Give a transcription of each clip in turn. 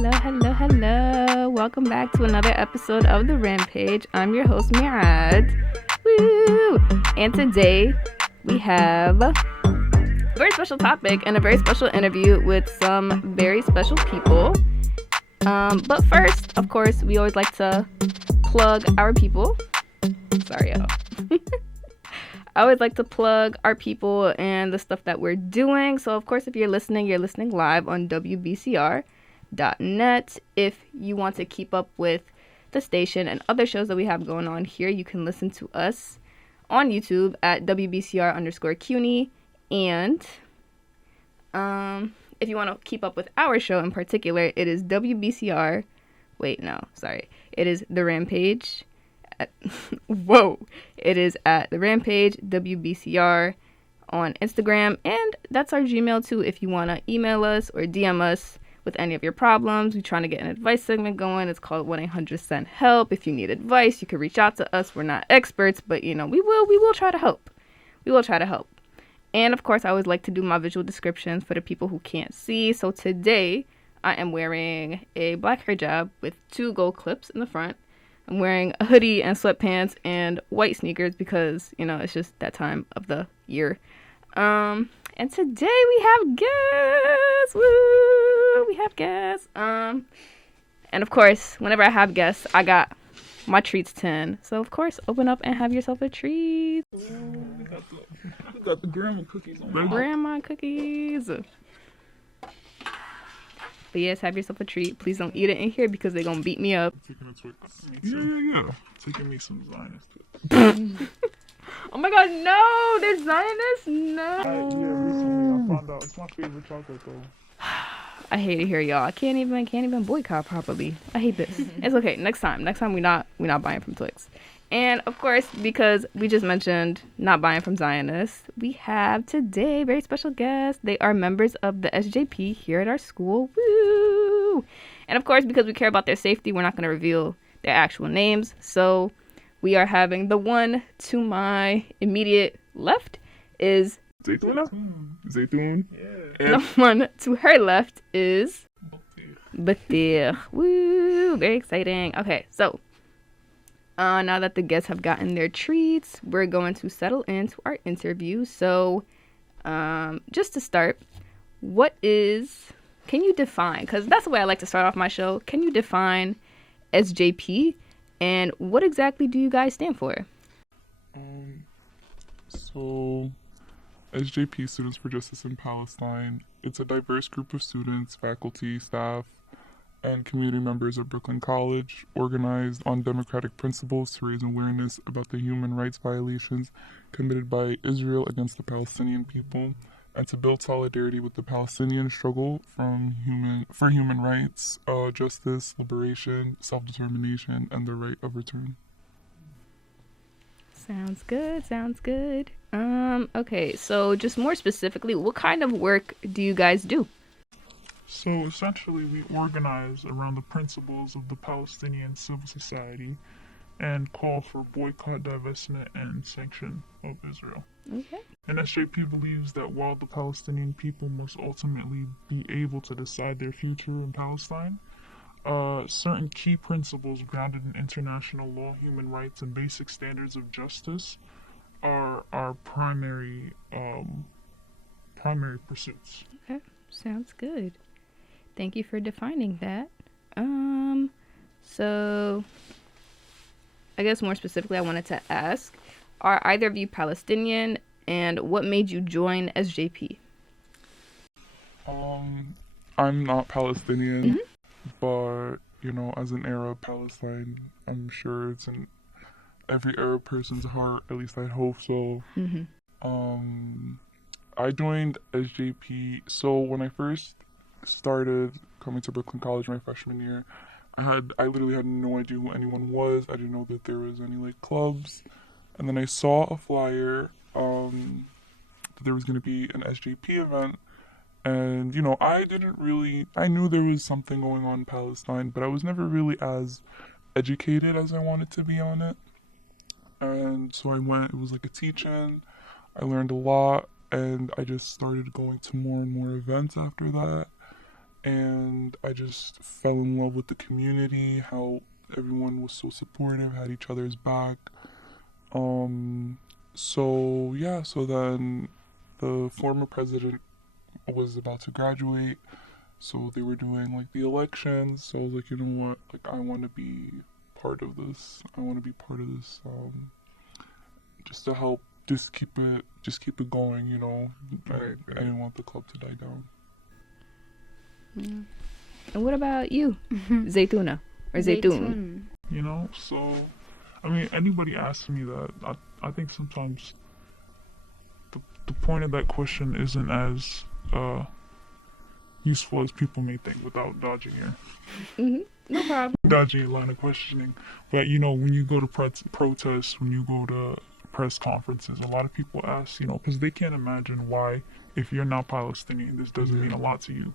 Hello. Welcome back to another episode of The Rampage. I'm your host, Mirad. Woo! And today we have a very special topic and a very special interview with some very special people. But first, of course, we always like to plug our people. Sorry, y'all. I always like to plug our people and the stuff that we're doing. So, of course, if you're listening live on WBCR.net. If you want to keep up with the station and other shows that we have going on here, you can listen to us on YouTube at WBCR_CUNY. And if you want to keep up with our show in particular, it is WBCR. It is The Rampage. It is at The Rampage, WBCR on Instagram. And that's our Gmail too if you want to email us or DM us with any of your problems. We're trying to get an advice segment going. It's called 1-800-SEND-HELP. If you need advice, you can reach out to us. We're not experts, but we will try to help. And of course, I always like to do my visual descriptions for the people who can't see. So today I am wearing a black hijab with 2 gold clips in the front. I'm wearing a hoodie and sweatpants and white sneakers because, it's just that time of the year. And today we have guests. Woo! We have guests. And of course, whenever I have guests, I got my treats tin. So of course, open up and have yourself a treat. We got the grandma cookies on. Grandma cookies. But yes, have yourself a treat. Please don't eat it in here because they're gonna beat me up. Taking a Twix. Yeah. Taking me some Zionist Twix. Oh my god, no! There's Zionists? No! Recently I found out it's my favorite chocolate though. I hate it here, y'all. I can't even boycott properly. I hate this. It's okay. Next time we not buying from Twix. And of course, because we just mentioned not buying from Zionists, we have today very special guests. They are members of the SJP here at our school. Woo! And of course, because we care about their safety, we're not going to reveal their actual names. So we are having the one to my immediate left is Zaytoun. Yeah. The one to her left is Batir. Woo! Very exciting. Okay, so now that the guests have gotten their treats, we're going to settle into our interview. So just to start, can you define, because that's the way I like to start off my show, can you define SJP and what exactly do you guys stand for? So SJP, Students for Justice in Palestine, it's a diverse group of students, faculty, staff, and community members of Brooklyn College, organized on democratic principles to raise awareness about the human rights violations committed by Israel against the Palestinian people, and to build solidarity with the Palestinian struggle for human rights, justice, liberation, self-determination, and the right of return. Sounds good. Okay, so just more specifically, what kind of work do you guys do? So essentially, we organize around the principles of the Palestinian civil society and call for boycott, divestment, and sanction of Israel. Okay. And SJP believes that while the Palestinian people must ultimately be able to decide their future in Palestine, certain key principles grounded in international law, human rights, and basic standards of justice are our primary pursuits. Okay, sounds good. Thank you for defining that. So I guess more specifically, I wanted to ask, are either of you Palestinian, and what made you join SJP? I'm not Palestinian, but, as an Arab, Palestine, I'm sure it's in every Arab person's heart, at least I hope so. I joined SJP, so when I first started coming to Brooklyn College my freshman year, I literally had no idea who anyone was. I didn't know that there was any clubs, and then I saw a flyer that there was going to be an SJP event, and I knew there was something going on in Palestine, but I was never really as educated as I wanted to be on it. And so I went. It was like a teach-in. I learned a lot, and I just started going to more and more events after that. and I just fell in love with the community, how everyone was so supportive, had each other's back. So yeah, so then the former president was about to graduate, so they were doing like the elections. So I was like, you know what, like I want to be part of this. I want to be part of this, just to help, just keep it going. You know, Right. I didn't want the club to die down. Yeah. And what about you, Zaytuna or Zaytun? You know, so I mean, anybody asks me that, I think sometimes the point of that question isn't as useful as people may think without dodging No problem. dodging a line of questioning. But you know, when you go to protests, when you go to press conferences, a lot of people ask, you know, because they can't imagine why, if you're not Palestinian, this doesn't mean a lot to you,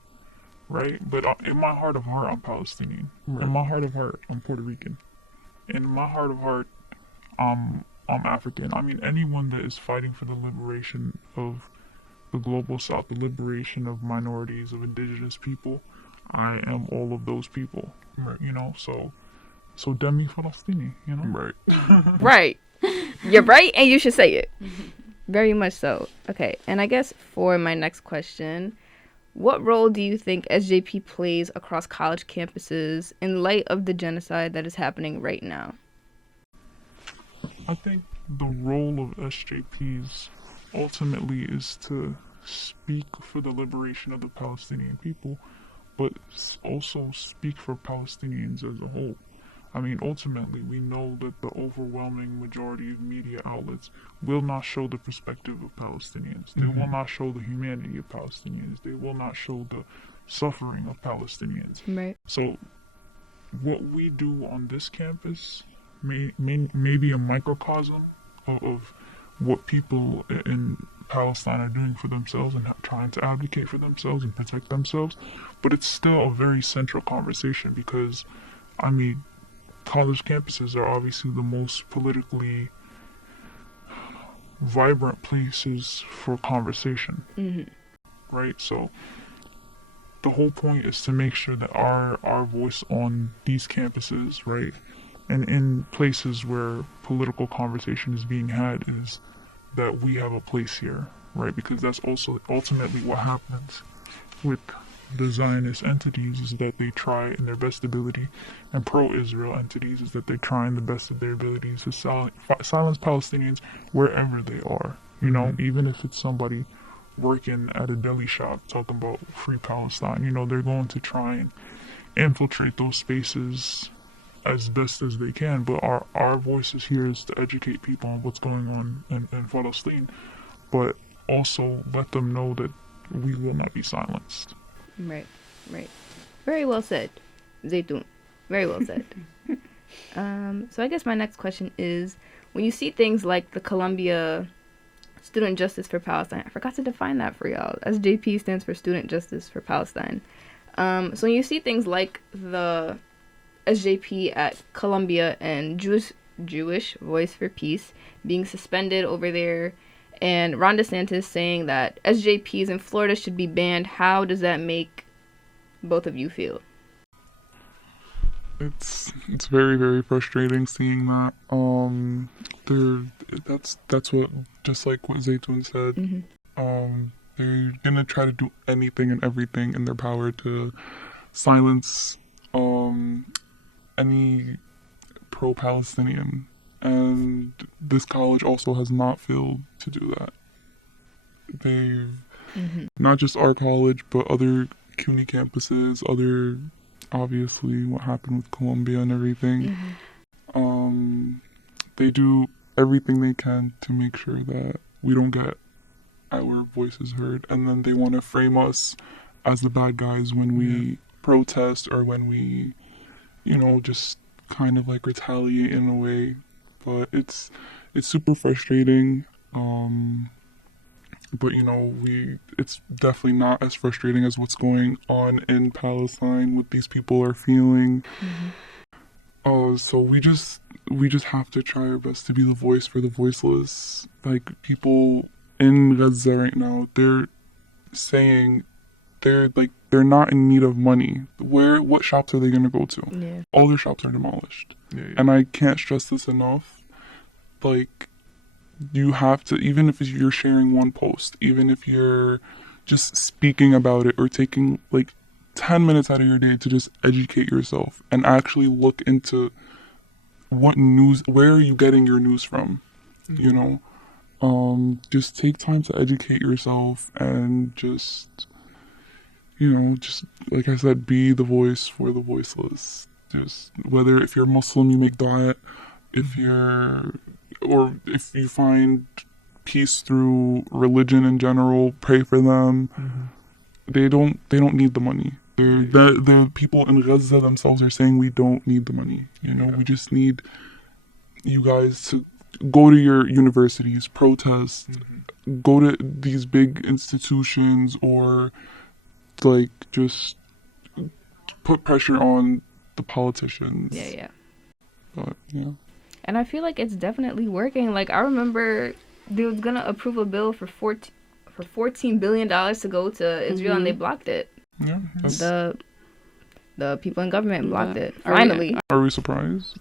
right? But in my heart of heart, I'm Palestinian. Right. In my heart of heart, I'm Puerto Rican. In my heart of heart, I'm African. I mean, anyone that is fighting for the liberation of the global south, the liberation of minorities, of indigenous people, I am all of those people. Right. You know, so Demi Falastini, you know? Right. Right. You're right, and you should say it. Very much so. Okay, and I guess for my next question, what role do you think SJP plays across college campuses in light of the genocide that is happening right now? I think the role of SJPs ultimately is to speak for the liberation of the Palestinian people, but also speak for Palestinians as a whole. I mean, ultimately, we know that the overwhelming majority of media outlets will not show the perspective of Palestinians. They will not show the humanity of Palestinians. They will not show the suffering of Palestinians. Right. So, what we do on this campus may be a microcosm of what people in Palestine are doing for themselves and trying to advocate for themselves and protect themselves, but it's still a very central conversation because, I mean, college campuses are obviously the most politically vibrant places for conversation, right? So the whole point is to make sure that our voice on these campuses, right, and in places where political conversation is being had, is that we have a place here, right? Because that's also ultimately what happens with the Zionist entities, is that they try in their best ability, and pro-Israel entities is that they try in the best of their abilities to silence Palestinians wherever they are. You know, even if it's somebody working at a deli shop talking about free Palestine, you know, they're going to try and infiltrate those spaces as best as they can. But our voices here is to educate people on what's going on in Palestine, but also let them know that we will not be silenced. Right. Very well said, Zaytun. Very well said. So I guess my next question is, when you see things like the Columbia Student Justice for Palestine, I forgot to define that for y'all. SJP stands for Student Justice for Palestine. So when you see things like the SJP at Columbia and Jewish Voice for Peace being suspended over there, and Ron DeSantis saying that SJPs in Florida should be banned, how does that make both of you feel? It's very, very frustrating seeing that. That's what, just like what Zaytun said. They're gonna try to do anything and everything in their power to silence any pro-Palestinian, and this college also has not failed to do that. They've not just our college, but other CUNY campuses, other, obviously what happened with Columbia and everything. They do everything they can to make sure that we don't get our voices heard, and then they want to frame us as the bad guys when we protest, or when we, you know, just kind of like retaliate in a way. But it's super frustrating. But you know, it's definitely not as frustrating as what's going on in Palestine, what these people are feeling. So we just have to try our best to be the voice for the voiceless. Like, people in Gaza right now, they're saying they're not in need of money. What shops are they gonna go to? Yeah. All their shops are demolished. Yeah. And I can't stress this enough. Like, you have to, even if you're sharing one post, even if you're just speaking about it or taking like 10 minutes out of your day to just educate yourself and actually look into where are you getting your news from, you know? Just take time to educate yourself and just, just like I said, be the voice for the voiceless. Just whether if you're Muslim, you make dua, if you find peace through religion in general, pray for them. They don't need the money. The people in Gaza themselves are saying we don't need the money. We just need you guys to go to your universities, protest, go to these big institutions, or like just put pressure on the politicians. Yeah. But yeah. And I feel like it's definitely working. Like, I remember they was gonna approve a bill for $14 billion to go to Israel, and they blocked it. Yeah. The people in government blocked it. Finally. Are we surprised?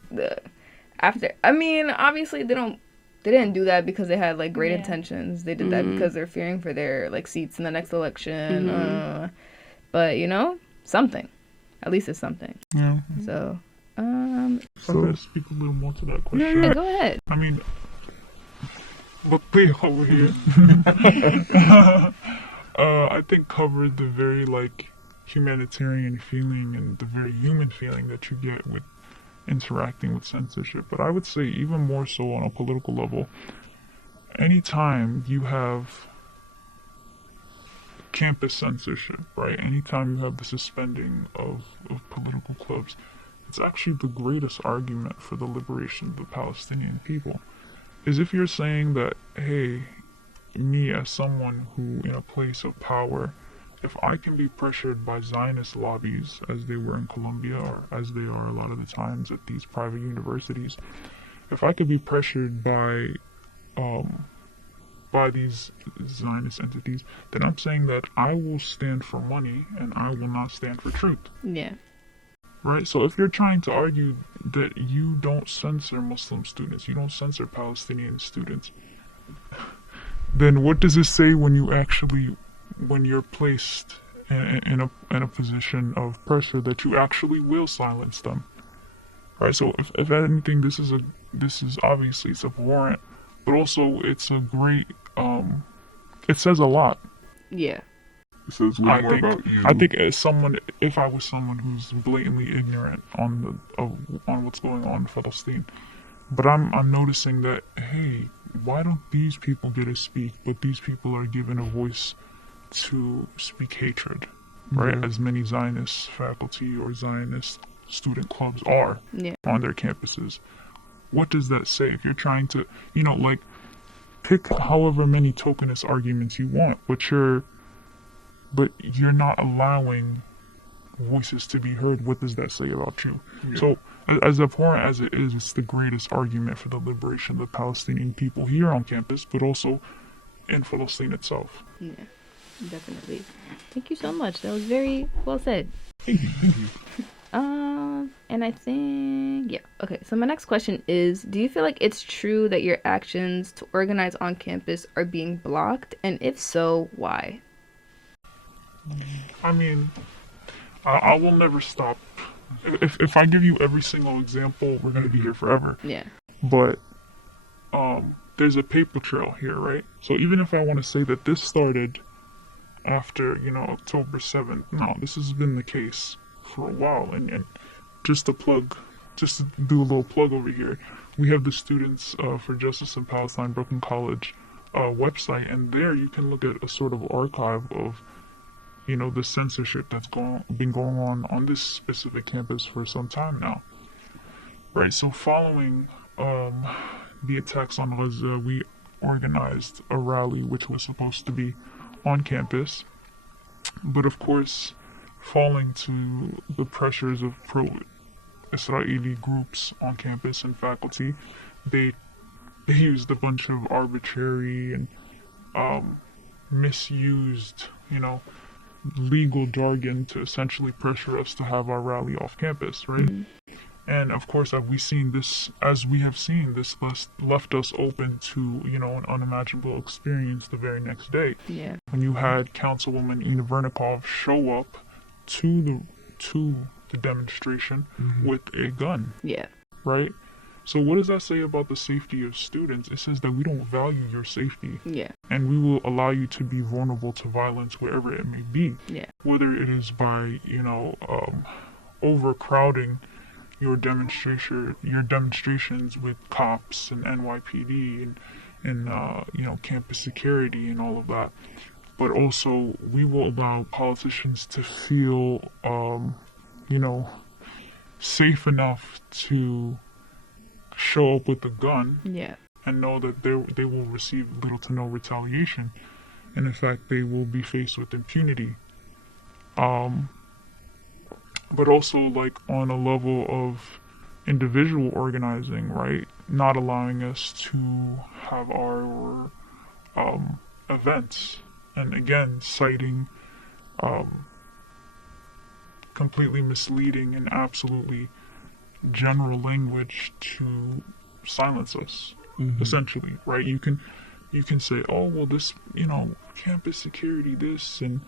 Obviously they didn't do that because they had like great intentions. They did that because they're fearing for their like seats in the next election. But something. At least it's something. Yeah. So I'm gonna speak a little more to that question. yeah, go ahead. I mean, but please over here. I think covered the very like humanitarian feeling and the very human feeling that you get with interacting with censorship. But I would say even more so on a political level, anytime you have campus censorship, right? Anytime you have the suspending of political clubs, it's actually the greatest argument for the liberation of the Palestinian people. Is if you're saying that, hey, me as someone who in a place of power, if I can be pressured by Zionist lobbies, as they were in Colombia, or as they are a lot of the times at these private universities, if I could be pressured by these Zionist entities, then I'm saying that I will stand for money and I will not stand for truth. Yeah. Right? So if you're trying to argue that you don't censor Muslim students, you don't censor Palestinian students, then what does it say when you're placed in a position of pressure that you actually will silence them? Right? So if anything, this is obviously it's abhorrent, but also it's a great it says a lot. Yeah. It says way more about you. I think if I was someone who's blatantly ignorant on what's going on in Palestine, but I'm noticing that, hey, why don't these people get to speak, but these people are given a voice to speak hatred, right? As many Zionist faculty or Zionist student clubs are on their campuses. What does that say? If you're trying to, pick however many tokenist arguments you want, but you're not allowing voices to be heard, what does that say about you? Yeah. So, as abhorrent as it is, it's the greatest argument for the liberation of the Palestinian people here on campus, but also in Palestine itself. Yeah, definitely. Thank you so much. That was very well said. Thank you. And I think, okay, so my next question is, do you feel like it's true that your actions to organize on campus are being blocked? And if so, why? I mean, I will never stop. If I give you every single example, we're going to be here forever. Yeah. But there's a paper trail here, right? So even if I want to say that this started after, October 7th, no, this has been the case for a while. And just to do a little plug over here, we have the Students for Justice in Palestine, Brooklyn College website, and there you can look at a sort of archive of the censorship that's been going on this specific campus for some time now. Right, so following the attacks on Gaza, we organized a rally which was supposed to be on campus, but of course, falling to the pressures of pro-Israeli groups on campus and faculty, they used a bunch of arbitrary and misused, legal jargon to essentially pressure us to have our rally off campus, right? And of course, as we have seen, this left us open to, an unimaginable experience the very next day. Yeah. When you had Councilwoman Inna Vernikov show up to the demonstration with a gun. Yeah. Right? So what does that say about the safety of students? It says that we don't value your safety. Yeah. And we will allow you to be vulnerable to violence wherever it may be. Yeah. Whether it is by, overcrowding your demonstrations with cops and NYPD and campus security and all of that. But also, we will allow politicians to feel, safe enough to show up with a gun. Yeah. And know that they will receive little to no retaliation. And in fact, they will be faced with impunity. But also, like, on a level of individual organizing, right? Not allowing us to have our events. And again, citing completely misleading and absolutely general language to silence us, essentially, right? You can say, oh, well, this, campus security, this, and,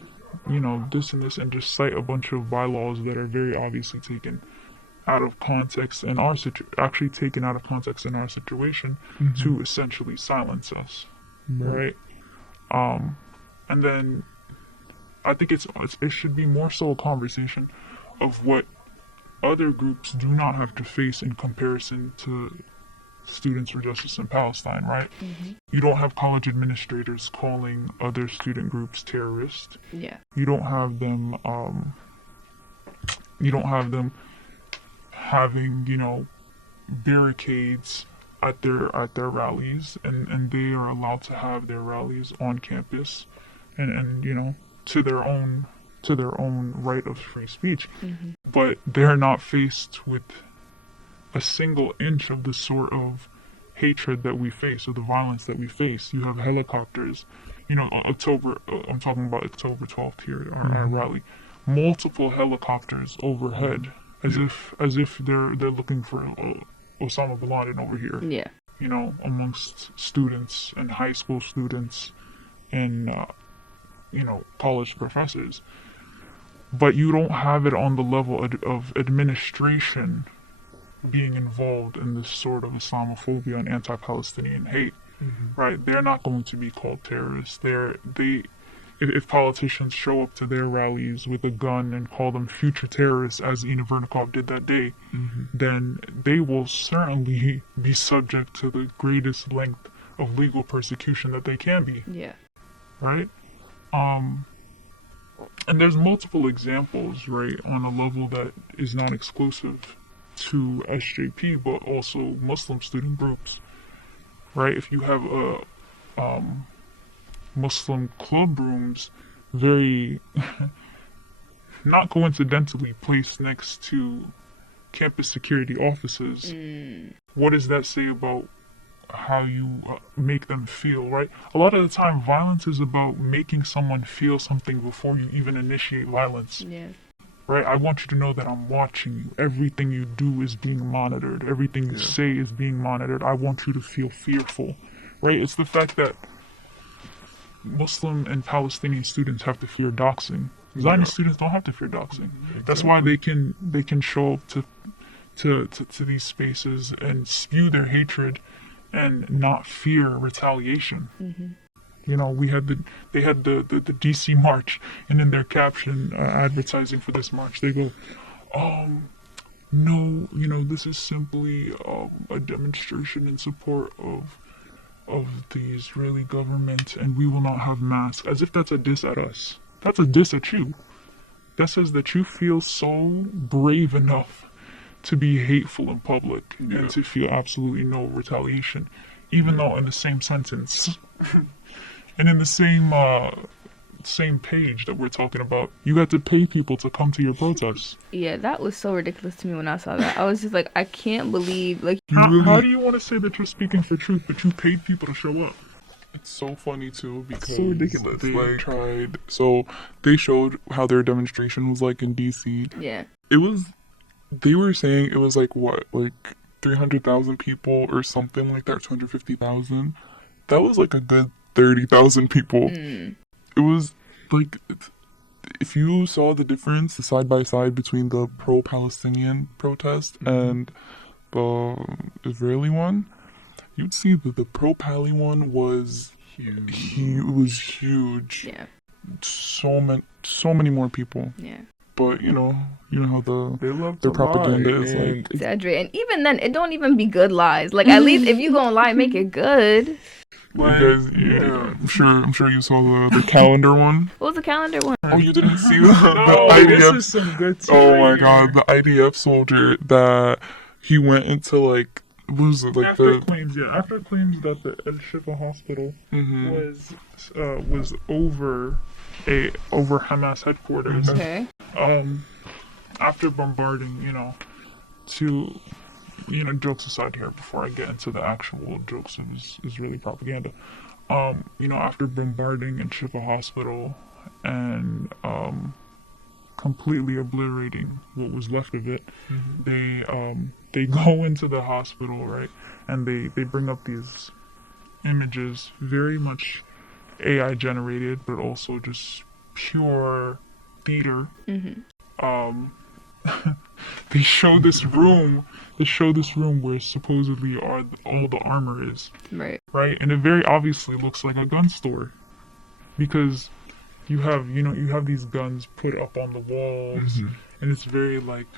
this and this, and just cite a bunch of bylaws that are very obviously taken out of context in our taken out of context in our situation to essentially silence us, right? And then I think it should be more so a conversation of what other groups do not have to face in comparison to Students for Justice in Palestine, right? You don't have college administrators calling other student groups terrorists. Yeah. You don't have them having, barricades at their rallies, and they are allowed to have their rallies on campus and to their own right of free speech. But they're not faced with a single inch of the sort of hatred that we face, or the violence that we face. You have helicopters, I'm talking about October 12th here, our rally. Multiple helicopters overhead, as if they're looking for Osama bin Laden over here. Yeah. Amongst students and high school students and college professors. But you don't have it on the level of administration being involved in this sort of Islamophobia and anti-Palestinian hate, right? They're not going to be called terrorists. If politicians show up to their rallies with a gun and call them future terrorists, as Inna Vernikov did that day, then they will certainly be subject to the greatest length of legal persecution that they can be. Yeah. Right? And there's multiple examples, right, on a level that is not exclusive to SJP, but also Muslim student groups, right? If you have Muslim club rooms, very not coincidentally placed next to campus security offices, what does that say about how you make them feel, right? A lot of the time, violence is about making someone feel something before you even initiate violence. Yeah. Right? I want you to know that I'm watching you. Everything you do is being monitored. Everything you say is being monitored. I want you to feel fearful. Right? It's the fact that Muslim and Palestinian students have to fear doxing. Zionist students don't have to fear doxing. That's why they can show up to these spaces and spew their hatred and not fear retaliation. They had the DC march, and in their caption advertising for this march, they go, no, this is simply a demonstration in support of the Israeli government, and we will not have masks, as if that's a diss at us. That's a diss at you. That says that you feel so brave enough to be hateful in public and to feel absolutely no retaliation, even though in the same sentence and in the same page that we're talking about, you had to pay people to come to your protests. Yeah, that was so ridiculous to me when I saw that. I was just like, I can't believe, like, how do you want to say that you're speaking for truth, but you paid people to show up? It's so funny too because So ridiculous, they like- tried. So they showed how their demonstration was like in DC. Yeah. It was. They were saying it was like what, like 300,000 people or something like that, 250,000. That was like a good 30,000 people. Mm. It was like, if you saw the difference, the side by side between the pro-Palestinian protest and the Israeli one, you'd see that the pro-Pali one was huge. Yeah. So many more people. Yeah. But you know how They love their to propaganda lie, is and like. Exaggerate. And even then, it don't even be good lies. Like, at least if you gonna lie, make it good. Because I'm sure you saw the calendar one. What was the calendar one? Oh, you didn't see the No, IDF. this is some good Oh my tea. god, the IDF soldier that he went into like, what was it, like After the claims that the El Shifa hospital Mhm. was over Hamas headquarters. Okay. After bombarding, jokes aside here before I get into the actual jokes of Israeli propaganda. After bombarding El Shifa hospital and completely obliterating what was left of it, they go into the hospital, right, and they bring up these images, very much AI generated, but also just pure theater. They show this room. Where supposedly all the armor is, Right. right, and it very obviously looks like a gun store, because you have these guns put up on the walls, and it's very like,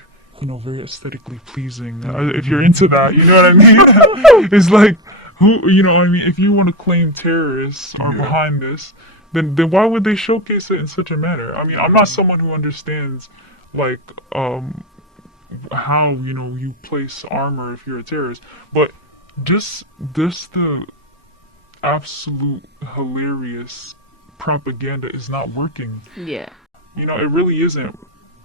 very aesthetically pleasing. If you're into that, you know what I mean? It's like, if you want to claim terrorists are behind this, then why would they showcase it in such a manner? I mean, I'm not someone who understands, like, how, you place armor if you're a terrorist, but just the absolute hilarious propaganda is not working. Yeah. It really isn't.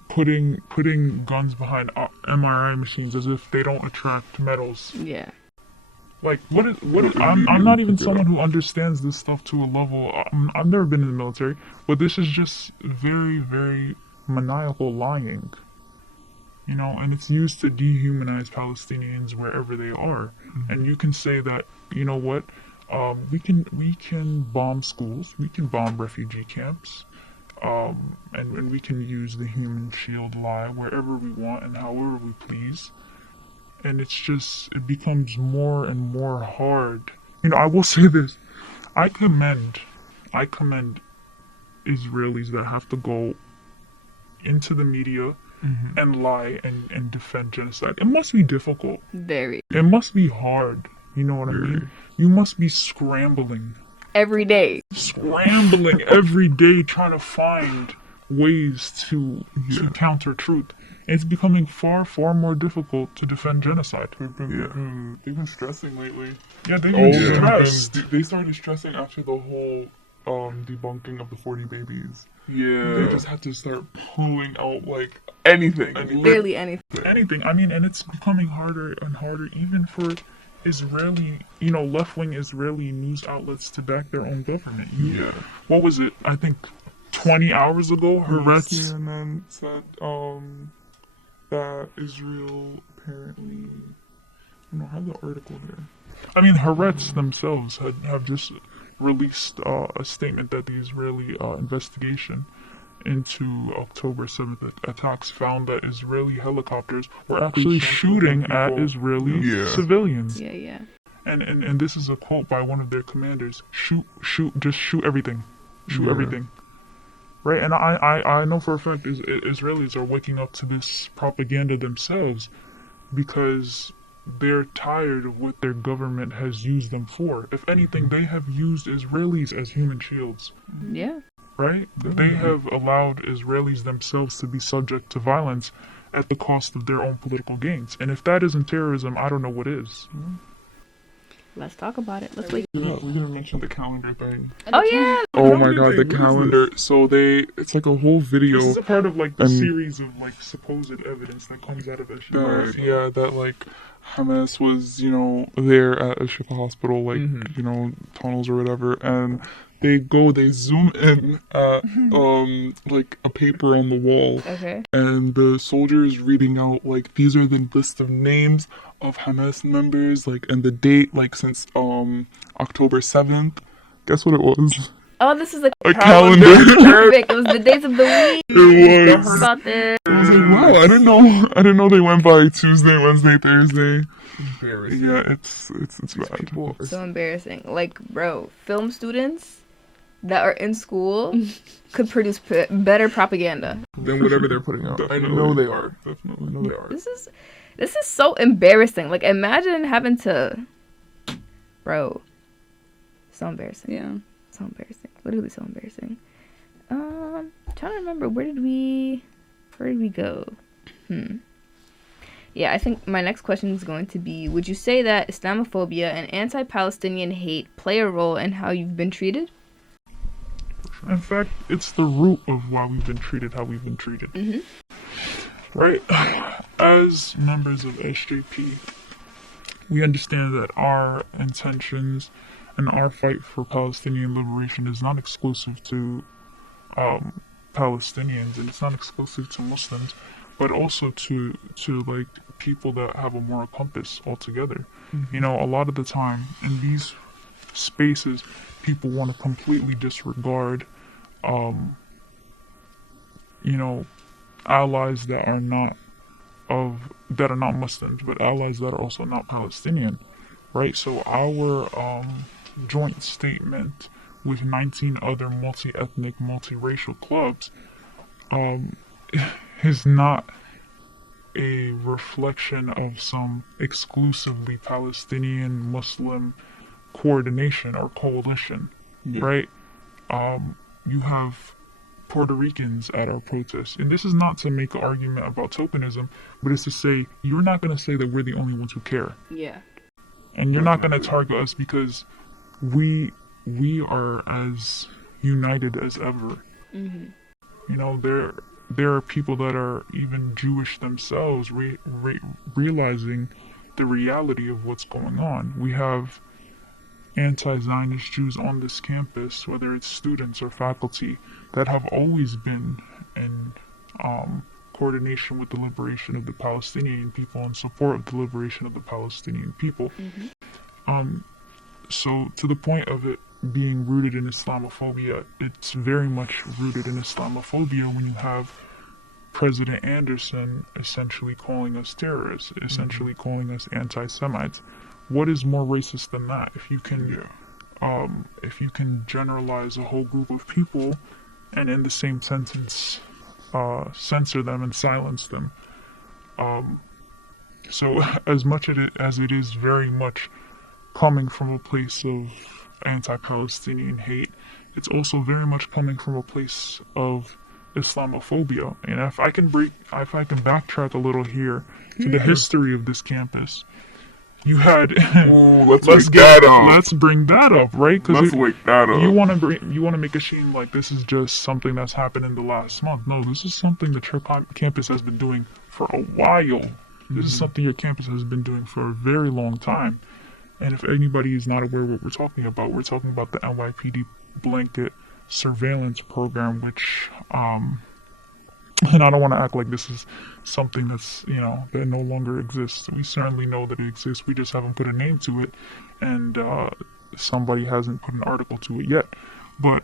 Putting guns behind MRI machines as if they don't attract metals. Yeah. Like, I'm not even someone who understands this stuff to a level. I've never been in the military, but this is just very, very maniacal lying. And it's used to dehumanize Palestinians wherever they are. And you can say that, you know what, we can bomb schools, we can bomb refugee camps, and we can use the human shield lie wherever we want and however we please. And it becomes more and more hard. I will say this. I commend Israelis that have to go into the media and lie and defend genocide. It must be difficult. Very. It must be hard. You know what I mean? You must be scrambling Every day. every day, trying to find ways to counter truth. It's becoming far, far more difficult to defend genocide. They've been stressing lately. Yeah, they've been stressed. They started stressing after the whole debunking of the 40 babies. Yeah. They just had to start pulling out like anything. Barely anything. Anything. I mean, and it's becoming harder and harder even for Israeli, left-wing Israeli news outlets to back their own government. What was it? I think 20 hours ago, Haaretz. CNN said that Israel apparently. I don't have the article here. I mean, Haaretz themselves have just released a statement that the Israeli investigation into October 7th attacks found that Israeli helicopters were actually shooting at Israeli civilians. Yeah. And this is a quote by one of their commanders: just shoot everything. Shoot everything. Right? And I know for a fact Israelis are waking up to this propaganda themselves, because they're tired of what their government has used them for. If anything, they have used Israelis as human shields. Yeah. Right? They have allowed Israelis themselves to be subject to violence at the cost of their own political gains. And if that isn't terrorism, I don't know what is. Let's talk about it. Let's We're wait. gonna mention the calendar thing. Oh yeah. Oh my god, the What is calendar. So it's like a whole video. This is a part of like the And- series of like supposed evidence that comes out of SJP. that like Hamas was, there at Al-Shifa Hospital, like, tunnels or whatever, and they zoom in at, like a paper on the wall, Okay. and the soldier is reading out, like, these are the list of names of Hamas members, like, and the date, like, since, October 7th. Guess what it was? Oh, this is A calendar. Perfect. It was the days of the week. It I was. heard about this. I was like, wow, I didn't know they went by Tuesday, Wednesday, Thursday. Embarrassing. Yeah, it's bad. People are So embarrassing. Like, bro, film students that are in school could produce better propaganda. than whatever they're putting out. I know they are. Definitely. I know they are. This is so embarrassing. Like, imagine having to, bro. So embarrassing. Yeah. So embarrassing. Literally so embarrassing. Trying to remember where did we go? Yeah, I think my next question is going to be, would you say that Islamophobia and anti-Palestinian hate play a role in how you've been treated? In fact, it's the root of why we've been treated how we've been treated. Right? As members of SJP, we understand that our intentions and our fight for Palestinian liberation is not exclusive to Palestinians, and it's not exclusive to Muslims, but also to like people that have a moral compass altogether. You know, a lot of the time in these spaces, people want to completely disregard, allies that are not Muslims, but allies that are also not Palestinian, right? So our joint statement with 19 other multi-ethnic, multiracial clubs is not a reflection of some exclusively Palestinian Muslim coordination or coalition, right? You have Puerto Ricans at our protests, and this is not to make an argument about tokenism, but it's to say you're not going to say that we're the only ones who care, Yeah. and you're not going to target us because we are as united as ever. You know, there are people that are even Jewish themselves realizing the reality of what's going on. We have anti-Zionist Jews on this campus, whether it's students or faculty, that have always been in coordination with the liberation of the Palestinian people and support of the liberation of the Palestinian people. So to the point of it being rooted in Islamophobia, it's very much rooted in Islamophobia when you have President Anderson essentially calling us terrorists, essentially calling us anti-Semites. What is more racist than that? If you can generalize a whole group of people and in the same sentence censor them and silence them. So as much as it is very much coming from a place of anti-Palestinian hate, it's also very much coming from a place of Islamophobia. And if I can backtrack a little here to the history of this campus, you had Let's bring that up, right? Let's wake that up. You want to make it seem like this is just something that's happened in the last month. No, this is something that your campus has been doing for a while. This is something your campus has been doing for a very long time. And if anybody is not aware of what we're talking about the NYPD blanket surveillance program, which, and I don't want to act like this is something that's, that no longer exists. We certainly know that it exists. We just haven't put a name to it, and somebody hasn't put an article to it yet. But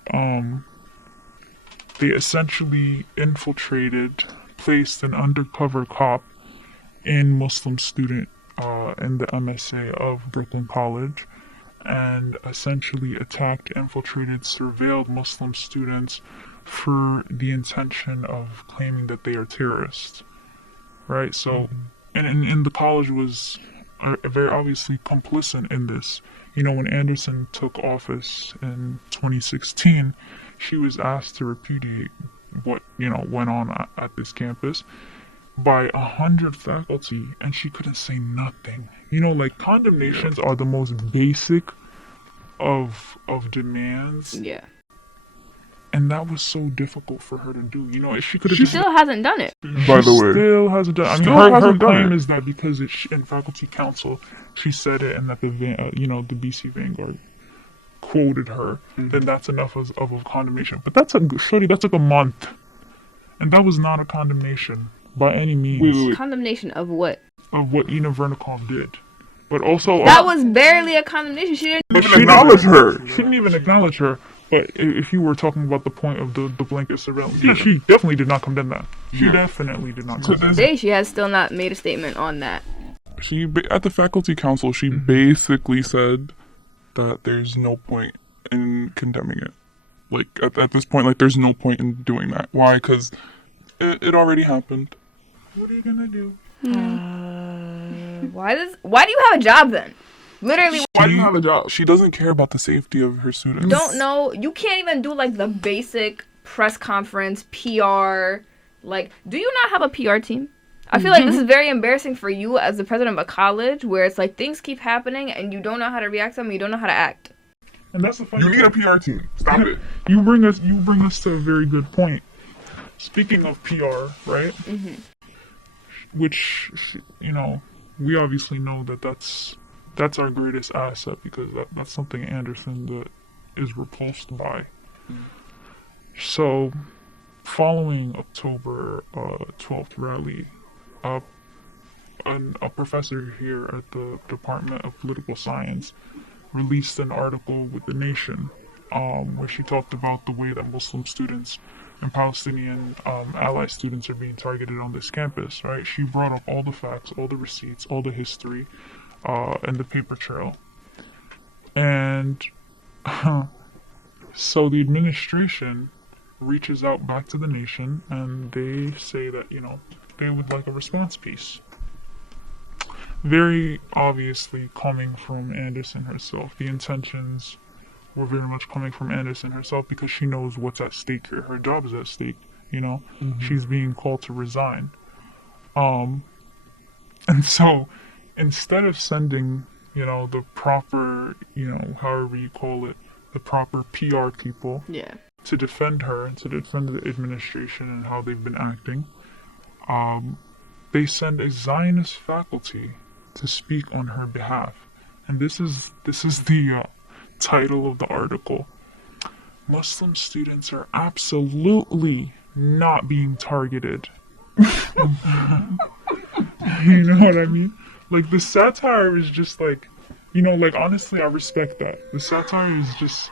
they essentially placed an undercover cop in Muslim student in the MSA of Brooklyn College, and essentially attacked, infiltrated, surveilled Muslim students for the intention of claiming that they are terrorists, right? So, and the college was very obviously complicit in this. When Anderson took office in 2016, she was asked to repudiate what, went on at this campus. by 100 faculty, and she couldn't say nothing. You know, like, condemnations are the most basic of demands, Yeah. and that was so difficult for her to do. You know, she could have She still hasn't done it. By the way, still hasn't done. I mean, still her hasn't done claim it. is that because it's in faculty council, she said it, and that the the BC Vanguard quoted her. Then that's enough of a condemnation. But that's that took a month, and that was not a condemnation by any means Wait. Condemnation of what? of what Inna Vernikov did. But also, That was barely a condemnation. She didn't. Even acknowledge her. She didn't even acknowledge her. But if you were talking about the point of the blanket surveillance, yeah, she definitely did not condemn that. She definitely did not condemn that. Today, she has still not made a statement on that. At the faculty council, she basically said that there's no point in condemning it. Like, at this point, like, there's no point in doing that. Why? Because it already happened. What are you gonna do? Why do you have a job then? Literally, Why do you have a job? She doesn't care about the safety of her students. don't know. You can't even do like the basic press conference, PR. Like, do you not have a PR team? I feel like this is very embarrassing for you as the president of a college, where it's like things keep happening and you don't know how to react to them. You don't know how to act. And that's the funny You need a PR team. Stop it. You bring us to a very good point. Speaking of PR, right? Which, you know, we obviously know that that's our greatest asset, because that's something Anderson that is repulsed by. So, following October 12th rally, a professor here at the Department of Political Science released an article with The Nation, where she talked about the way that Muslim students and Palestinian ally students are being targeted on this campus, right? She brought up all the facts, all the receipts, all the history, and the paper trail. And so the administration reaches out back to The Nation, and they say that, you know, they would like a response piece. Very obviously coming from Anderson herself. The intentions were very much coming from Anderson herself, because she knows what's at stake here. Her job is at stake, you know. She's being called to resign. And so instead of sending, you know, the proper, you know, however you call it, the proper PR people Yeah. to defend her and to defend the administration and how they've been acting, they send a Zionist faculty to speak on her behalf. And this is the title of the article. Muslim students are absolutely not being targeted. You know what I mean? Like, the satire is just like, you know, like, honestly, I respect that. The satire is just,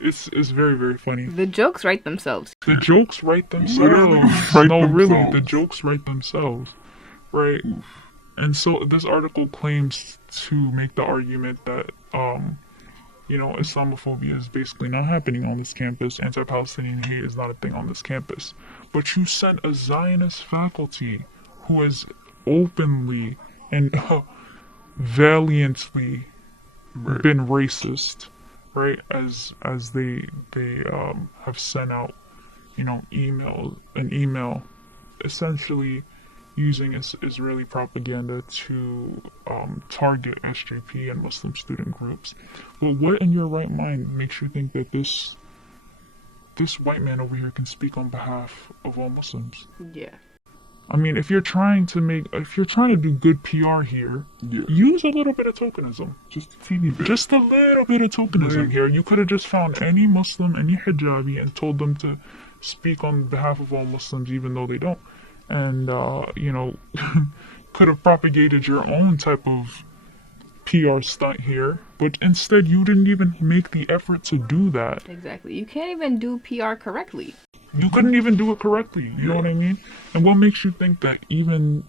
it's very, very funny. The jokes write themselves. The jokes write themselves. Really? Really, the jokes write themselves. Right? And so this article claims to make the argument that, you know, Islamophobia is basically not happening on this campus. Anti-Palestinian hate is not a thing on this campus. But you sent a Zionist faculty who has openly and valiantly been racist, right? As they have sent out, you know, an email essentially using Israeli propaganda to target SJP and Muslim student groups. But what in your right mind makes you think that this white man over here can speak on behalf of all Muslims? Yeah. I mean, if you're trying to do good PR here, use a little bit of tokenism. Just a teeny bit. Just a little bit of tokenism here. You could have just found any Muslim, any hijabi, and told them to speak on behalf of all Muslims, even though they don't. And, you know, could have propagated your own type of PR stunt here. But instead, you didn't even make the effort to do that. Exactly. You can't even do PR correctly. You couldn't even do it correctly. You know what I mean? And what makes you think that even...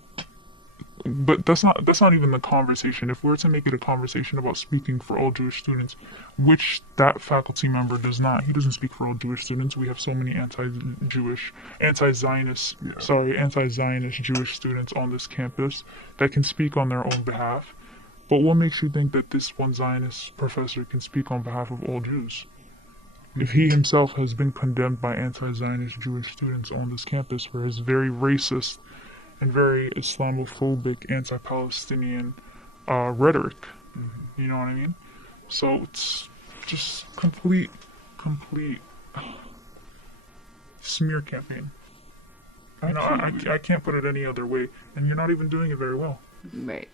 But that's not even the conversation. If we're to make it a conversation about speaking for all Jewish students, which that faculty member does not. He doesn't speak for all Jewish students. We have so many anti-Zionist Jewish students on this campus that can speak on their own behalf. But what makes you think that this one Zionist professor can speak on behalf of all Jews? If he himself has been condemned by anti-Zionist Jewish students on this campus for his very racist and very Islamophobic, anti-Palestinian rhetoric. You know what I mean? So it's just complete smear campaign. I can't put it any other way, and you're not even doing it very well. Right.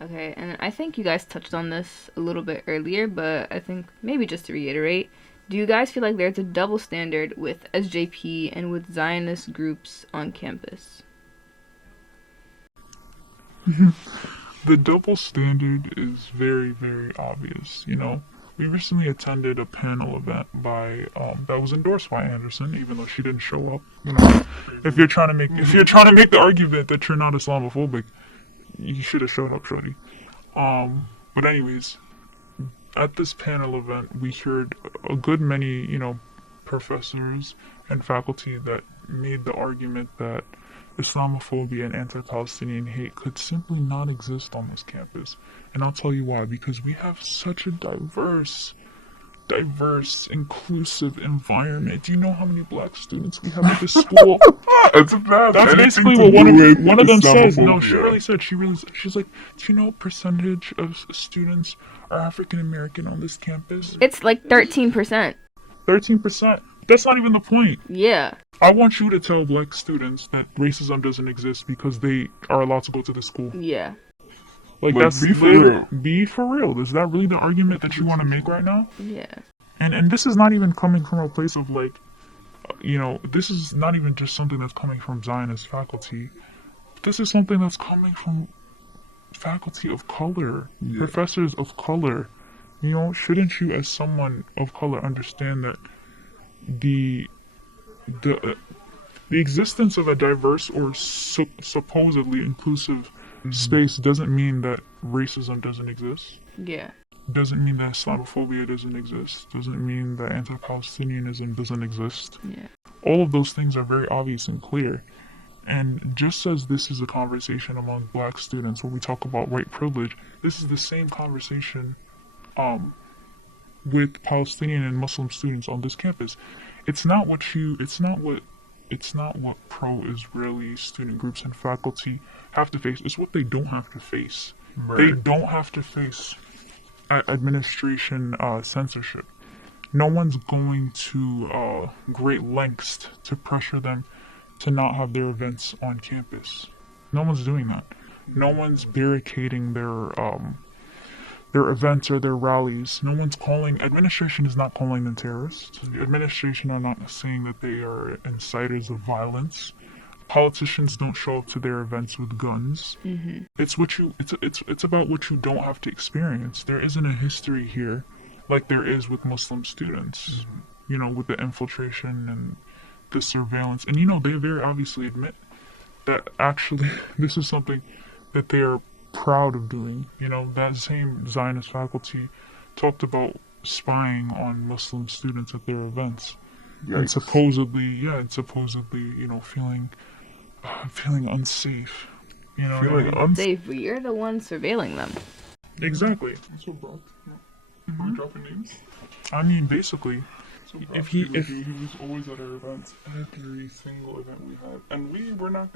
Okay, and I think you guys touched on this a little bit earlier, but I think maybe just to reiterate, do you guys feel like there's a double standard with SJP and with Zionist groups on campus? The double standard is very, very obvious. You know, we recently attended a panel event by that was endorsed by Anderson, even though she didn't show up. You know, if you're trying to make the argument that you're not Islamophobic, you should have shown up, shorty. But anyways, at this panel event, we heard a good many, you know, professors and faculty that made the argument that Islamophobia and anti-Palestinian hate could simply not exist on this campus. And I'll tell you why. Because we have such a diverse, inclusive environment. Do you know how many black students we have at this school? That's basically what one of them says. No, she really said. She's like, do you know what percentage of students are African American on this campus? It's like 13%. 13%. That's not even the point. Yeah. I want you to tell black students that racism doesn't exist because they are allowed to go to the school. Yeah. Like that's be for real. Be for real. Is that really the argument that you want to make right now? Yeah. And this is not even coming from a place of like, you know, this is not even just something that's coming from Zionist faculty. This is something that's coming from faculty of color, professors of color. You know, shouldn't you, as someone of color, understand that the existence of a diverse or supposedly inclusive space doesn't mean that racism doesn't exist. Yeah. Doesn't mean that Islamophobia doesn't exist. Doesn't mean that anti-Palestinianism doesn't exist. Yeah. All of those things are very obvious and clear. And just as this is a conversation among black students when we talk about white privilege, this is the same conversation with Palestinian and Muslim students on this campus. It's not what pro-Israeli student groups and faculty have to face. It's what they don't have to face. Right. They don't have to face administration censorship. No one's going to great lengths to pressure them to not have their events on campus. No one's doing that. No one's barricading their events or their rallies. No one's administration is not calling them terrorists. The administration are not saying that they are inciters of violence. Politicians don't show up to their events with guns. Mm-hmm. It's about what you don't have to experience. There isn't a history here like there is with Muslim students. Mm-hmm. You know, with the infiltration and the surveillance. And you know, they very obviously admit that actually this is something that they are proud of doing. You know, that same Zionist faculty talked about spying on Muslim students at their events. Yikes. And supposedly, you know, feeling unsafe. You know, feeling unsafe, but you're the one surveilling them. Exactly. So, bro, are we dropping names? I mean, basically, so, bro, he was always at our events, every single event we had, and we're not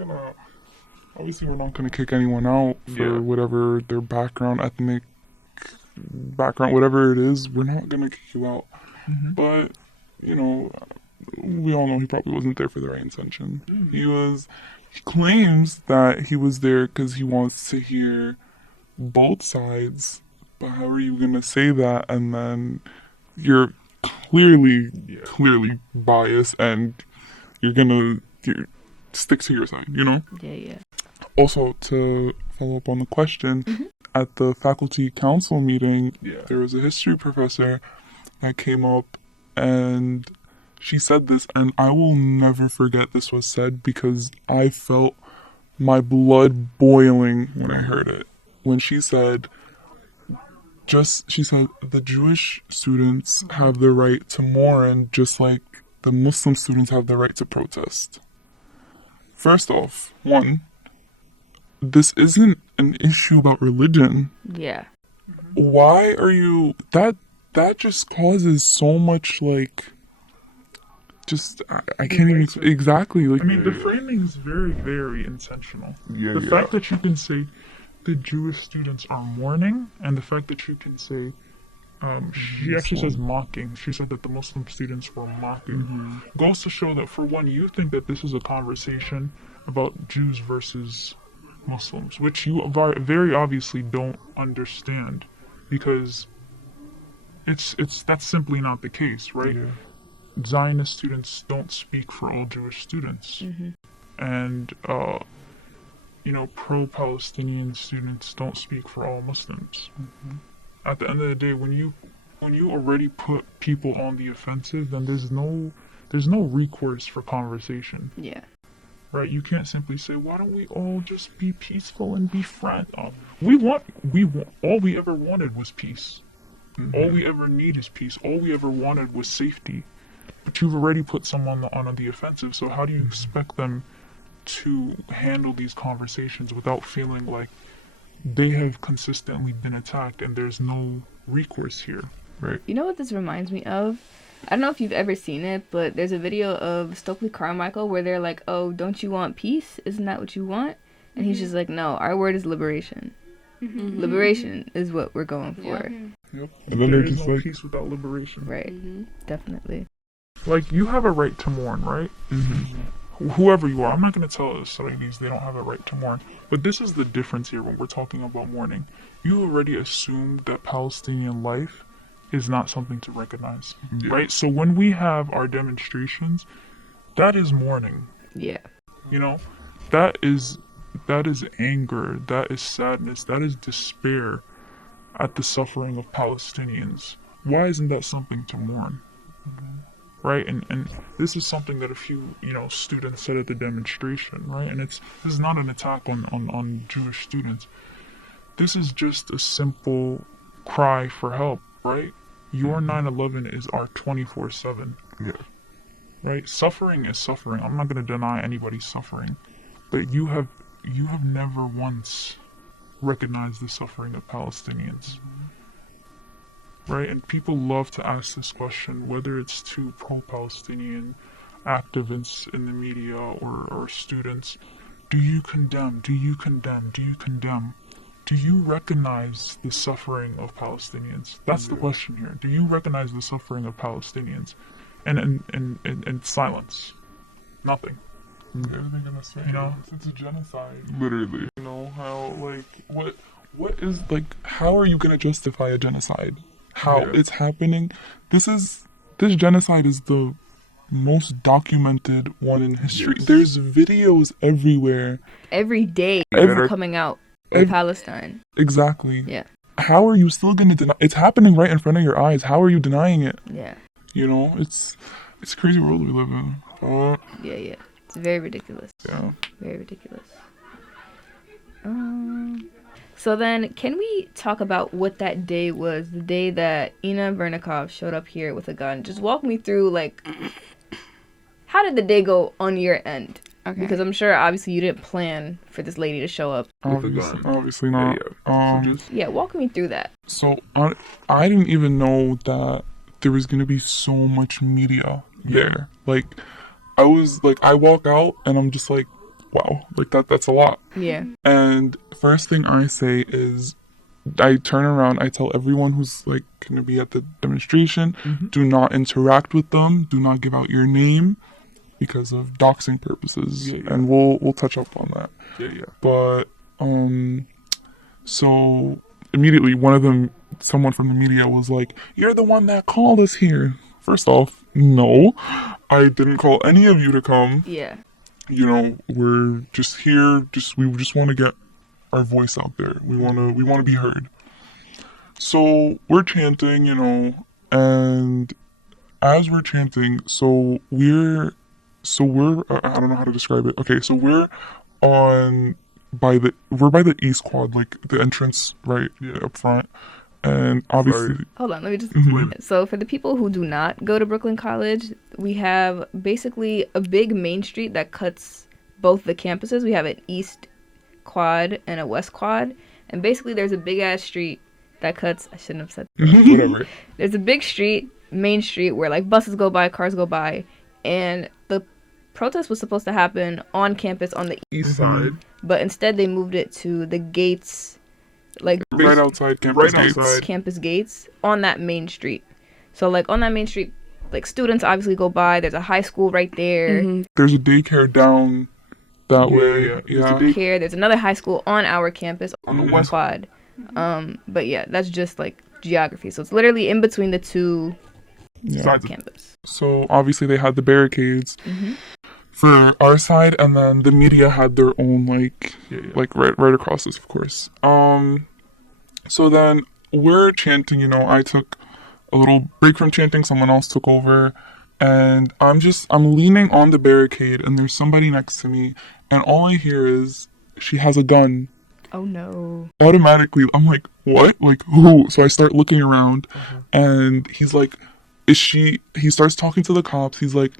gonna kick anyone out for whatever their background, ethnic background, whatever it is. We're not gonna kick you out. Mm-hmm. But you know, we all know he probably wasn't there for the right intention. Mm-hmm. He claims that he was there because he wants to hear both sides. But how are you gonna say that and then you're clearly biased and you're gonna stick to your side, you know? Yeah. Also, to follow up on the question, mm-hmm. at the faculty council meeting, there was a history professor that came up and she said this, and I will never forget this was said because I felt my blood boiling when I heard it. When she said, the Jewish students have the right to mourn just like the Muslim students have the right to protest. First off, this isn't an issue about religion. Yeah. Why are you... That just causes so much, like... I can't even exactly like. I mean, the framing is very, very intentional. Yeah, The yeah. fact that you can say the Jewish students are mourning, and the fact that you can say, she actually says mocking. She said that the Muslim students were mocking. Goes to show that, for one, you think that this is a conversation about Jews versus Muslims, which you very obviously don't understand, because that's simply not the case, right? Yeah. Zionist students don't speak for all Jewish students, and pro-Palestinian students don't speak for all Muslims. At the end of the day, when you already put people on the offensive, then there's no recourse for conversation. Yeah. Right? You can't simply say, why don't we all just be peaceful and be friends? All we ever wanted was peace. All we ever need is peace. All we ever wanted was safety. But you've already put someone on the offensive, so how do you expect them to handle these conversations without feeling like they have consistently been attacked and there's no recourse here? Right. You know what this reminds me of? I don't know if you've ever seen it, but there's a video of Stokely Carmichael where they're like, "Oh, don't you want peace? Isn't that what you want?" And he's just like, "No, our word is liberation. Liberation is what we're going for." Yep. And then There they're is just no like, peace without liberation. Right. Definitely. Like, you have a right to mourn, right? Whoever you are. I'm not going to tell Israelis they don't have a right to mourn. But this is the difference here when we're talking about mourning. You already assumed that Palestinian life is not something to recognize, right? So when we have our demonstrations, that is mourning. Yeah. You know, that is anger, that is sadness, that is despair at the suffering of Palestinians. Why isn't that something to mourn? Right? And this is something that a few, students said at the demonstration, right? And this is not an attack on Jewish students. This is just a simple cry for help, right? Your 9/11 is our 24/7. yeah. Right? Suffering is suffering. I'm not going to deny anybody's suffering, but you have never once recognized the suffering of Palestinians. Right? And people love to ask this question, whether it's to pro-Palestinian activists in the media or students. Do you condemn? Do you condemn? Do you condemn? Do you recognize the suffering of Palestinians? That's the question here. Do you recognize the suffering of Palestinians? And silence. Nothing. Everything gonna say, it's a genocide. Literally. You know how what is how are you gonna justify a genocide? How it's happening? This genocide is the most documented one in history. Yes. There's videos everywhere. Every day are coming out in Palestine. Exactly. Yeah. How are you still gonna deny? It's happening right in front of your eyes. How are you denying it? Yeah. It's a crazy world we live in. Yeah. It's very ridiculous. Yeah. Very ridiculous. So then, can we talk about what that day was? The day that Inna Vernikov showed up here with a gun. Just walk me through, how did the day go on your end? Okay. Because I'm sure, obviously, you didn't plan for this lady to show up. Obviously not. Yeah, walk me through that. So I didn't even know that there was gonna be so much media there. I walk out and I'm just like, wow, that's a lot. Yeah. And first thing I say is, I turn around, I tell everyone who's gonna be at the demonstration, do not interact with them, do not give out your name, because of doxing purposes. And we'll touch up on that. But so immediately someone from the media was like, "You're the one that called us here." First off, no, I didn't call any of you to come. Yeah. We're just here. We just want to get our voice out there. We want to be heard. So we're chanting, and as we're chanting, we're I don't know how to describe it. Okay, so we're by the east quad, the entrance right up front. And obviously... Hold on, let me just explain it. So for the people who do not go to Brooklyn College, we have basically a big main street that cuts both the campuses. We have an east quad and a west quad. And basically there's a big-ass street that cuts... I shouldn't have said that. Whatever. There's a big street, main street, where buses go by, cars go by. and the protest was supposed to happen on campus on the East side. but instead they moved it to the gates, like Right outside campus Right gates. outside. campus gates on that main street. So like on that main street, like students obviously go by. There's a high school right there. There's a daycare down that Yeah, way. yeah. Yeah. There's a Here, there's another high school on our campus On the west quad. But yeah, that's just like geography. So it's literally in between the two sides of campus. So obviously they had the barricades for our side, and then the media had their own like right across us, of course. So then we're chanting. You know, I took a little break from chanting. Someone else took over, and I'm leaning on the barricade, and there's somebody next to me, and all I hear is she has a gun. Oh no. Automatically, I'm like, what? Like, who? So I start looking around, and he's like, he starts talking to the cops. He's like,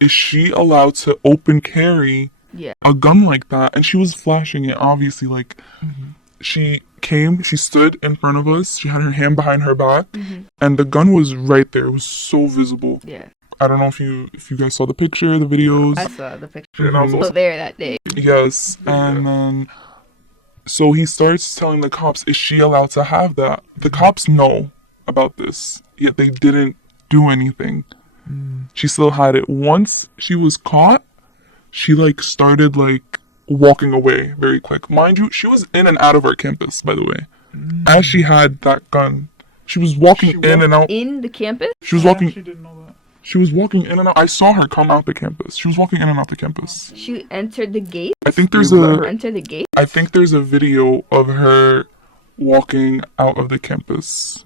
is she allowed to open carry a gun like that? And she was flashing it, obviously, like, she stood in front of us. She had her hand behind her back, and the gun was right there. It was so visible. Yeah. I don't know if you guys saw the picture, the videos. I saw the picture. And I was I was also, there that day. Yes, and then so he starts telling the cops, is she allowed to have that? The cops know about this, yet they didn't do anything. She still had it. Once she was caught, she like started like walking away very quick. Mind you, she was in and out of our campus, by the way. As she had that gun, she was walking in and out. In the campus? She was walking. she didn't know that. She was walking in and out. I saw her come out the campus. She was walking in and out the campus. She entered the gate? I think there's Enter the gate? I think there's a video of her walking out of the campus.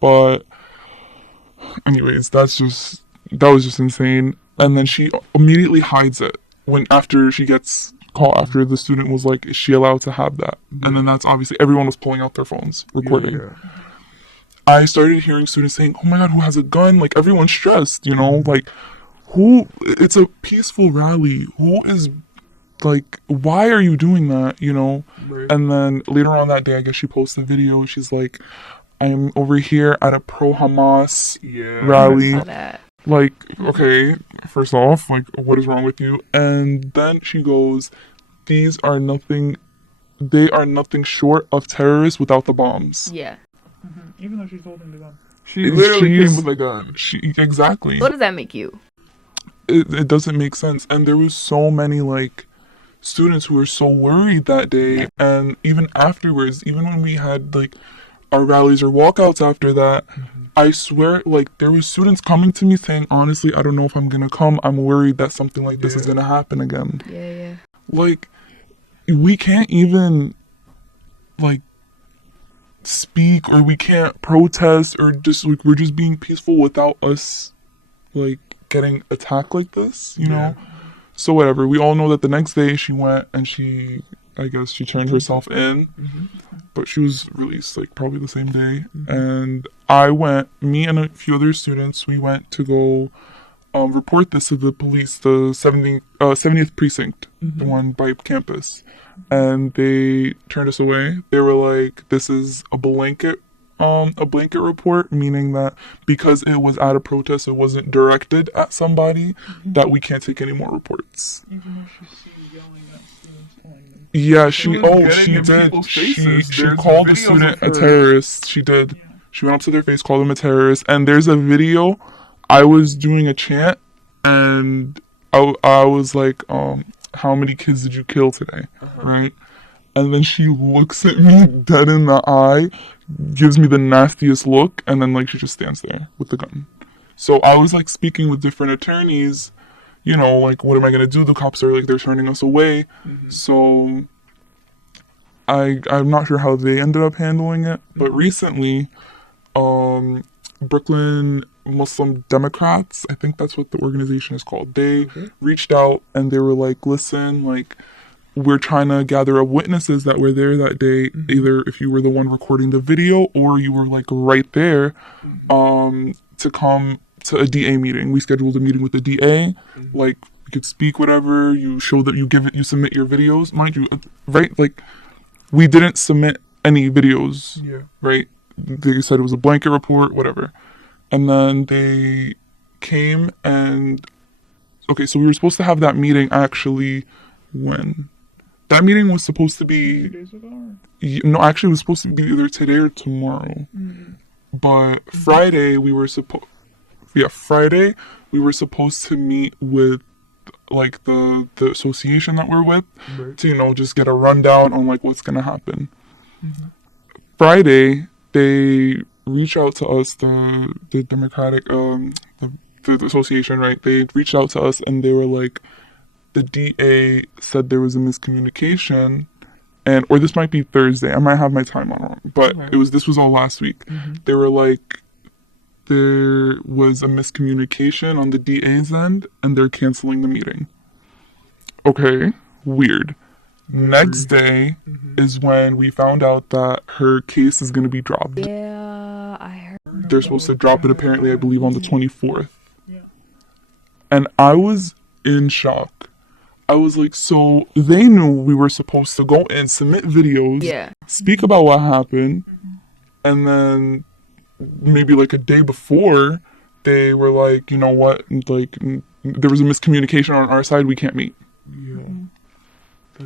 But anyways, that was just insane. And then she immediately hides it after she gets caught, after the student was like, is she allowed to have that? And then that's obviously everyone was pulling out their phones, recording. I started hearing students saying, oh my god, who has a gun? Like, everyone's stressed, you know? Like, it's a peaceful rally. Who is, like, why are you doing that, you know? Right. And then later on that day, I guess she posted a video. She's like, I'm over here at a pro-Hamas rally. I saw that. Like, okay, first off, like, what is wrong with you? And then she goes, they are nothing short of terrorists without the bombs. Yeah. Even though she's holding the gun. She literally came with a gun. Exactly. What does that make you? It doesn't make sense. And there was so many, like, students who were so worried that day. And even afterwards, even when we had, like, our rallies or walkouts after that, I swear, like, there was students coming to me saying, honestly, I don't know if I'm gonna come. I'm worried that something like this is gonna happen again. Yeah. Like, we can't even, like, speak, or we can't protest, or just, like, we're just being peaceful without us, like, getting attacked like this, you know? So whatever, we all know that the next day she went and I guess she turned herself in, but she was released like probably the same day. And me and a few other students, we went to go report this to the police, the 70th precinct, the one by campus. And they turned us away. They were like, this is a blanket report, meaning that because it was at a protest, it wasn't directed at somebody, that we can't take any more reports. Even though she's yelling at students, calling them. Yeah, she did. She called the student a terrorist. She did. She went up to their face, called them a terrorist. And there's a video. I was doing a chant, and I was like, how many kids did you kill today? Right? And then she looks at me dead in the eye, gives me the nastiest look, and then, like, she just stands there with the gun. So I was, like, speaking with different attorneys, you know, like, what am I going to do? The cops are, like, they're turning us away. So I'm not sure how they ended up handling it. But recently, Brooklyn Muslim Democrats, I think that's what the organization is called, they reached out and they were like, listen, like, we're trying to gather up witnesses that were there that day, either if you were the one recording the video or you were, like, right there, to come to a DA meeting. We scheduled a meeting with the DA, like, you could speak whatever, you show that you submit your videos, mind you, right, like, we didn't submit any videos, right, they said it was a blanket report, whatever, and then they came and Okay, so we were supposed to have that meeting actually when? That meeting was supposed to be... 2 days ago? No, actually it was supposed to be either today or tomorrow. But Friday we were supposed... Yeah, Friday we were supposed to meet with like the association that we're with to, you know, just get a rundown on like what's gonna happen. Friday they reached out to us, the Democratic the association, right? They reached out to us and they were like, the DA said there was a miscommunication, and or this might be Thursday. I might have my timeline wrong, but this was all last week. They were like, there was a miscommunication on the DA's end, and they're canceling the meeting. Okay, weird. Next day is when we found out that her case is going to be dropped. Yeah, I heard. They're supposed to drop it apparently, I believe, on the 24th. And I was in shock. I was like, so they knew we were supposed to go and submit videos, speak about what happened, and then maybe like a day before, they were like, you know what, like, there was a miscommunication on our side, we can't meet.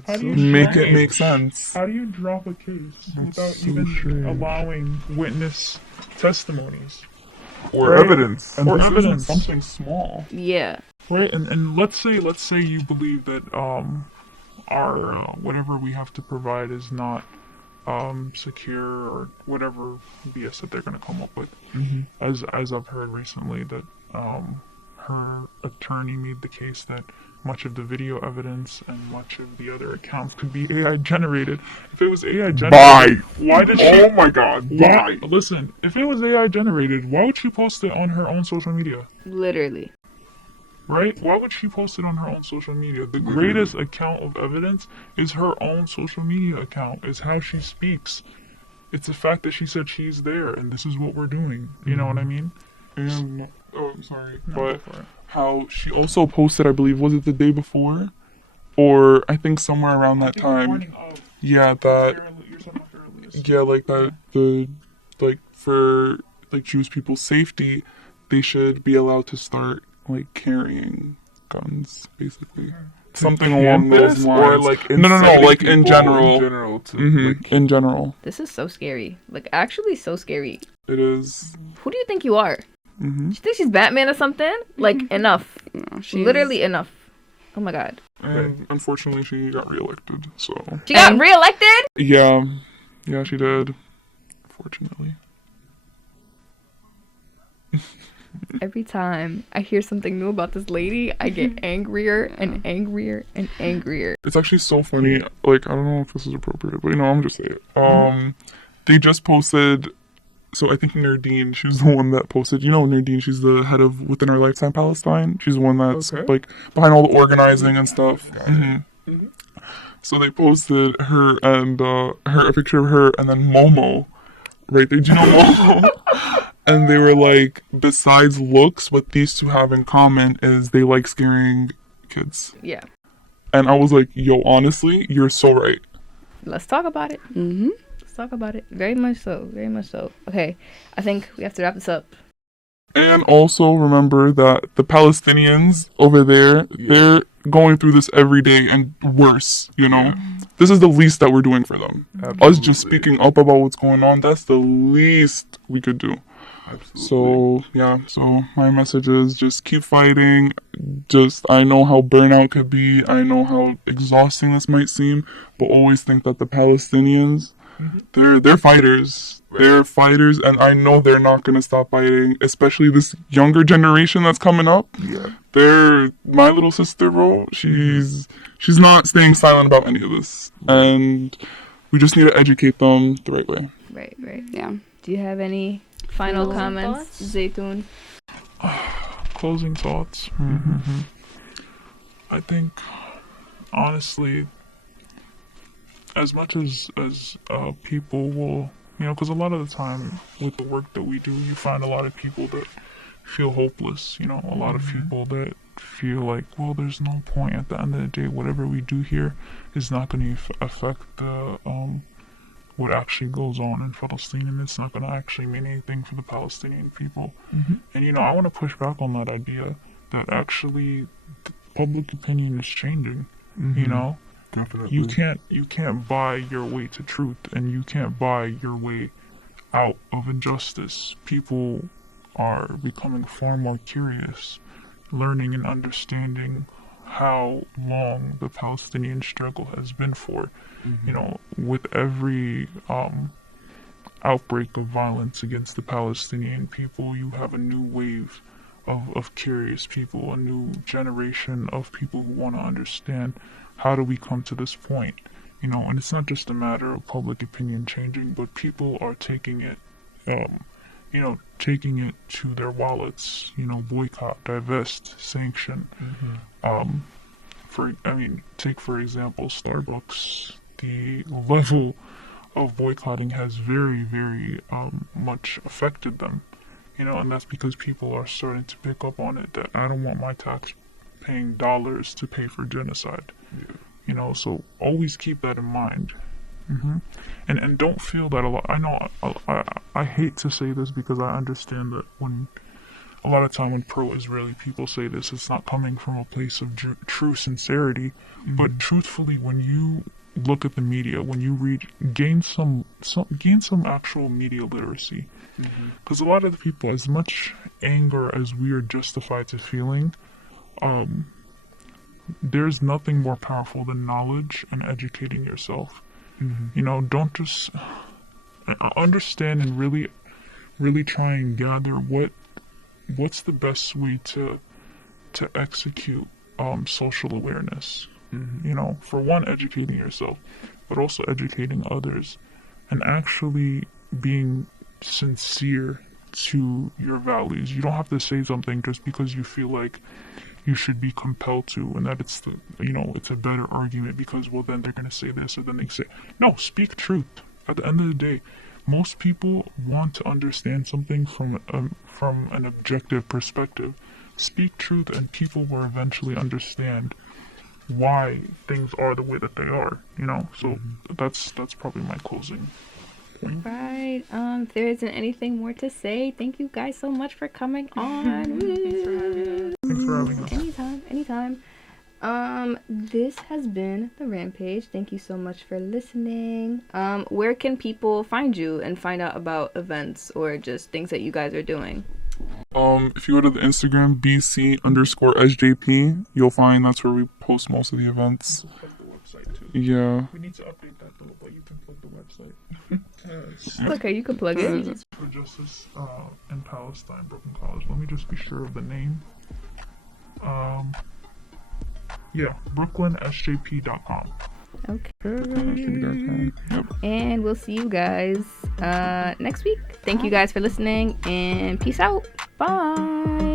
How do you Make it make sense. How do you drop a case without even allowing witness testimonies? Or evidence. And or this isn't evidence. something small. Yeah. Right, and let's say you believe that our whatever we have to provide is not secure or whatever BS that they're gonna come up with. As I've heard recently that her attorney made the case that much of the video evidence and much of the other accounts could be AI generated. If it was AI generated, why did she? Oh my God! Why? Listen, if it was AI generated, why would she post it on her own social media? Literally. Right? Why would she post it on her own social media? The greatest account of evidence is her own social media account. Is how she speaks. It's the fact that she said she's there and this is what we're doing. You know what I mean? And I'm sorry, No, but go for it. how she also posted, I believe, was it the day before, or I think somewhere around that time. Yeah, that. Yeah, like that. Like for like Jewish people's safety, they should be allowed to start like carrying guns, basically. Something along those lines. Or like no, like in general. In general, In general, This is so scary. Like, actually so scary. it is. Who do you think you are? Mm-hmm. You think she's Batman or something? Like, enough. No, she's Literally enough. Oh my God. And unfortunately, she got reelected. So She got reelected? yeah, she did. Unfortunately. Every time I hear something new about this lady, I get angrier and angrier and angrier. It's actually so funny. Like, I don't know if this is appropriate, but I'm just saying it. They just posted. So I think Nerdine, she was the one that posted. You know Nerdine, she's the head of Within Our Lifetime Palestine. She's the one that's like behind all the organizing and stuff. So they posted her and a picture of her and then Momo, right? They do you know Momo. And they were like, besides looks, what these two have in common is they like scaring kids. Yeah. And I was like, yo, honestly, you're so right. Let's talk about it. Let's talk about it. Very much so. Very much so. Okay. I think we have to wrap this up. And also remember that the Palestinians over there, they're going through this every day and worse, This is the least that we're doing for them. Us just speaking up about what's going on, that's the least we could do. So my message is just keep fighting. I know how burnout could be. I know how exhausting this might seem, but always think that the Palestinians, they're fighters. They're fighters, and I know they're not gonna stop fighting. Especially this younger generation that's coming up. Yeah, my little sister, bro. She's not staying silent about any of this, and we just need to educate them the right way. Right. Yeah. Do you have any final comments, Zaytoun? Closing thoughts. I think, honestly, as much as people will, because a lot of the time with the work that we do, you find a lot of people that feel hopeless. A lot of people that feel like, well, there's no point at the end of the day. Whatever we do here is not going to affect the what actually goes on in Palestine, and it's not going to actually mean anything for the Palestinian people. And I want to push back on that idea. that actually public opinion is changing. Mm-hmm. You know, Definitely. you can't buy your way to truth, and you can't buy your way out of injustice. People are becoming far more curious, learning and understanding how long the Palestinian struggle has been for. Mm-hmm. You know, with every outbreak of violence against the Palestinian people, you have a new wave of curious people, a new generation of people who want to understand how do we come to this point. You know, and it's not just a matter of public opinion changing, but people are taking it, taking it to their wallets. You know, boycott, divest, sanction. Mm-hmm. Take for example Starbucks. The level of boycotting has very, very much affected them. You know, and that's because people are starting to pick up on it, that I don't want my tax-paying dollars to pay for genocide. Yeah. You know, so always keep that in mind. And don't feel that a lot. I know I hate to say this because I understand that when a lot of time when pro-Israeli people say this, it's not coming from a place of true sincerity. Mm-hmm. But truthfully, when you look at the media, when you read, gain some actual media literacy. Because a lot of the people, as much anger as we are justified to feeling, there's nothing more powerful than knowledge and educating yourself. You know, don't just understand and really try and gather what's the best way to execute social awareness. You know, for one, educating yourself, but also educating others, and actually being sincere to your values. You don't have to say something just because you feel like you should be compelled to, and that it's a better argument because, well, then they're going to say this, or then they say, no, speak truth. At the end of the day, most people want to understand something from an objective perspective. Speak truth, and people will eventually understand why things are the way that they are, you know. So that's probably my closing point. Right. If there isn't anything more to say, thank you guys so much for coming on. Thanks for having us. Anytime. This has been the Rampage. Thank you so much for listening. Where can people find you and find out about events or just things that you guys are doing? If you go to the Instagram BC_SJP, you'll find that's where we post most of the events. Plug the website too. Yeah. We need to update that though, but you can plug the website. Okay, you can plug it. For Justice in Palestine, Brooklyn College. Let me just be sure of the name. BrooklynSJP.com. Okay. And we'll see you guys next week. Thank you guys for listening, and peace out. Bye.